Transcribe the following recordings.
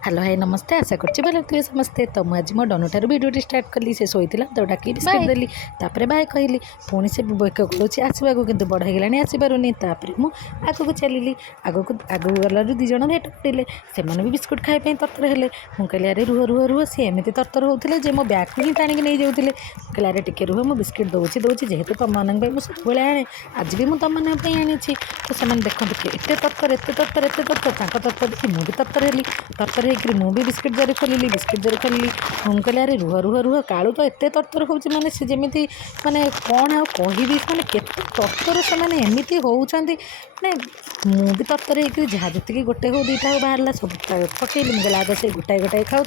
Hello hi नमस्ते आशा करछि भल थे समस्ते। तो मुझे मो डनुठार वीडियो स्टार्ट कली से शोला तो डाक बिस्किट देली तापर बाय कहली पुणी से बेक कौच आसवा कि बड़ हो गला आसपारूनी मुझे आग को चलि आग गलु दिज भेट पड़े से भी बिस्कुट खावाई तरतर हेले मुझे अरे रुह रुह रुह सी एमती तरतर होते जे मो बैग को ही टाणिक नहीं जाऊे कहले अरे टिके रुह मुझे बिस्किट दूसरी दूसरी जेहेतु तुम मानी मुझे सब आने आज भी मुझे तुम आनी तो से देखते एत तरतर एत तरतर एत तरतर तरतर देखी मुझे तरतर हेली तरतर होकर मुझे बिस्किट जरी खोलिली मुझे कहले अरे रुह रुह रुह कालू तो एत तरतर हो माने सी जमी माने कौन आ कहि माने केते तरतर से माने एमती होउछंती माने मु भी तरतर होकर जहाँ जी गोटे हो दुईटा हो बाहर सब पकईली मुझे आगे से गोटाए गोटाए खाऊ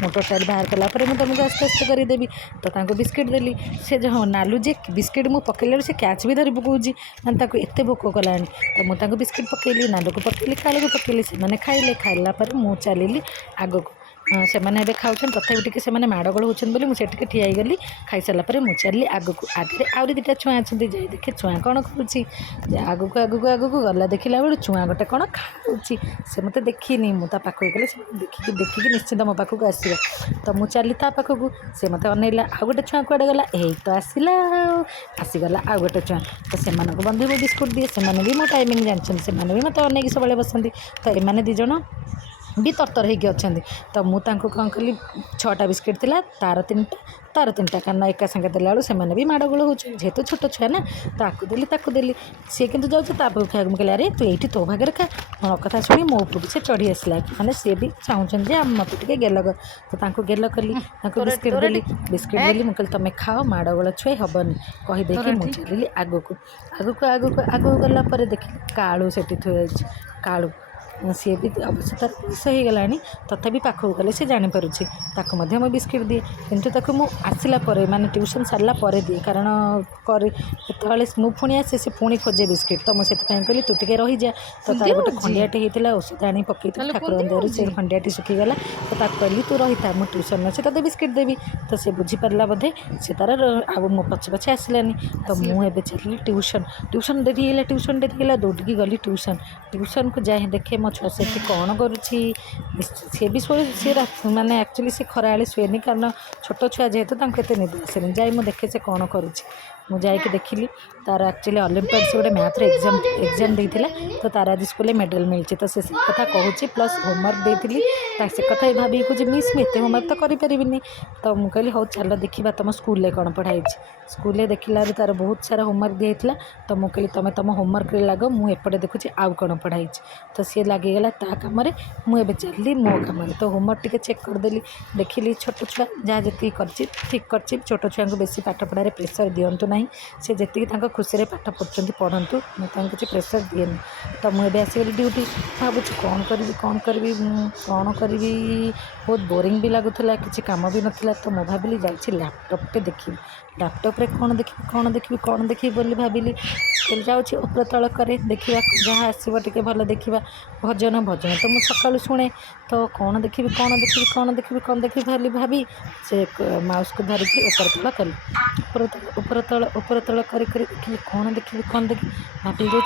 मो टोटाल बाहर कलापर मुझे तुमको आस्ते आस्ते करदेवी तो बिस्किट देली से जो हाँ नालू जे बिस्किट मुझे पकड़े से कैच भी धरी पकाऊँगी मैंने एत भोक कलानी तो मुझे बिस्किट पकईली नालू को पकईली कालू को पकईली से खाइले खाइला मुझे चलिली आग को से मैंने खाऊन तथापि टी से माड़गोल होती मुझे ठिया गली खाई सारापर मुझे चलिए आग को आगे आउरी दुटा छुआ अच्छा जाए देखे छुआ कौन करुच्ची आग को आग को आग को गला देखला बेलू छुआ गोटे कौन खाऊँगी से मत देखनी मुझे पाखक गले देखिकी निश्चिंत मो पाखक आसो तो मुझे चली पाखक से मत अनैला आ गए छुआ कड़े गला यही तो आसला आसीगला आ गए छुआ तो से बंधु बिस्कुट दिए से भी मो टाइमिंग जानते से भी मत अनेक सब बसती तो एम दिज भी तरतर होती तो मुझे कौन कली 6टा बिस्किट थी तार 3टा कारण एका संगे देला बेलू से भी माड़गोल हो जेहेतु छोट छुआ ना ताकू देली सी कि जाऊँ ताप खाया कहले अरे तू ये तो भागे खा मो कथा शुणी मो उपरू से चढ़ी आसला मैंने सी भी चाहूँ मत टे गेल कर तो गेल कली बिस्किट देली मुझे तुम खाओ माड़गोल छुए हेनी कहीदेक मुझे चलिए आग को गलापर देखिए कालू से थोड़ा कालू सी भी अवश्य तार हो गला तथापि पाखक गले से जापरुच्छे मुझे बिस्किट दिए किंतु मुझे आसला माने ट्यूशन सारा दिए कारण मुझे पुणी आसे से पुणी खोजे बिस्किट तो मुझे कहली तू टे रही जा तो तार गोटे खंडियाटे होता औषध आनी पकई ठाकुर देहर से खंडियाटी सुखीगला तो कहली तू रही था मुझे ट्यूशन अच्छे तो बिस्किट देवी तो सी बुझीपारा बोधे से तार मो पछे पछे आसलानी तो मुझे चलिए ट्यूशन डेरी दौड़ी गली ट्यूशन को जाए देखे मो छुआ से कौन करुच्ची सी भी शुए सी मैंने एक्चुअली से खराबे शुएनि कारण छोट छुआ जेहेतु एत निद आसेनि जाए मुझे देखे से कौन करुच्ची मुझे देखिली तार एक्चुअली ओलंपियाड से गोटे मैथ्रे एग्जाम देता तो तार आज स्कूल मेडल मिली तो से कथा कहूँ प्लस होमवर्क देती से कथा ही भाभी कहे मिस मुझे होमवर्क तो करें तो मुझे कहली हौ चल देखा तुम स्कूल कौन पढ़ाई स्कूल देखला तार बहुत सारा होमवर्क दिखाई तो मुझे कहली तुम तुम होमवर्क लाग मुझे देखुची आउ कौन पढ़ाई तो सी लगिगला ता कम मुझे चलि मो कम तो होमवर्क टी चेक करदेली देखिली छोट छुआ जहाँ जी ठीक कर छोट छुआ को बेसी पाठ पढ़ाई प्रेसर दिंतु ना से जी खुशी पाठ पढ़ुं मुझे किसी प्रेसर दिए तो मुझे आसगली ड्यूटी भावुँ कौन करी बहुत बोरिंग भी लगुला किसी कम भी नाला तो मुझे भाविली जाऊँगी लैपटॉप देखी लैपटॉप रे कौन देखी बोली भाविली जाऊँगी उपर तल करे देखा जहाँ आसो टे भल देखा भजन तो मुझे सकालू शुणे तो कौन देखी भाभी से माउस को धरिकी उपर तल कली उपर तल कर देखिए कौन देखी भाभी जाऊँ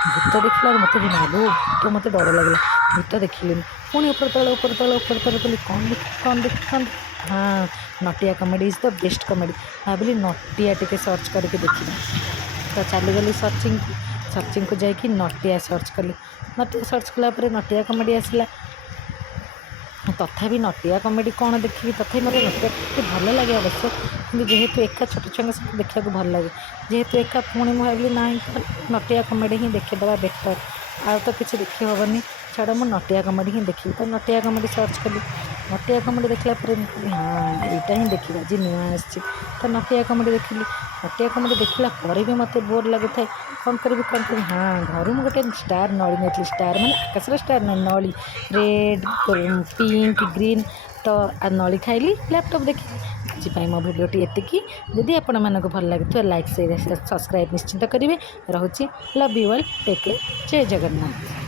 भूत देखला मत भी नालू तो मत डर लगला भूत देखिली पुणी उपर तल कली कौन देखी हाँ नटिया comedy is the best comedy भाविली नटिया टे सर्च करके देखी तो चलीगली सर्चिंग को जाकि नटिया सर्च कली नटिया सर्च कलापर नटिया कॉमेडी आसला तथापि नटिया कॉमेडी कौन देखी तथापि मतलब नटिया भल लगे अवश्य कि जेहेतु एका छोट छुआ सहित देखा भल लगे जेहेतु एका पुणी मुझे भाविली ना नटिया कॉमेडी ही देखीदे बेटर आ तो किसी देखी हेनी छाड़ मुझे नटिया कॉमेडी ही देखी तो नटिया कॉमेडी सर्च कली नटिया कॉमेडी देखला हाँ यहाँ ही देखा जी नुआ आसी तो नटिया कॉमेडी देखिली नटिया कॉमेडी देखला भी मत बोर लगुए कौन करी हाँ घर में गोटे स्टार नली नहीं स्टार माने आकाशर स्टार ना नली रेड पिंक ग्रीन तो नली खाइली लैपटॉप देखी आज मो भिडियोटी एतिकी जदि आपण मानक भल लगे तो लाइक शेयर सब्सक्राइब निश्चिंत करेंगे रोचे love you all take care जय जगन्नाथ।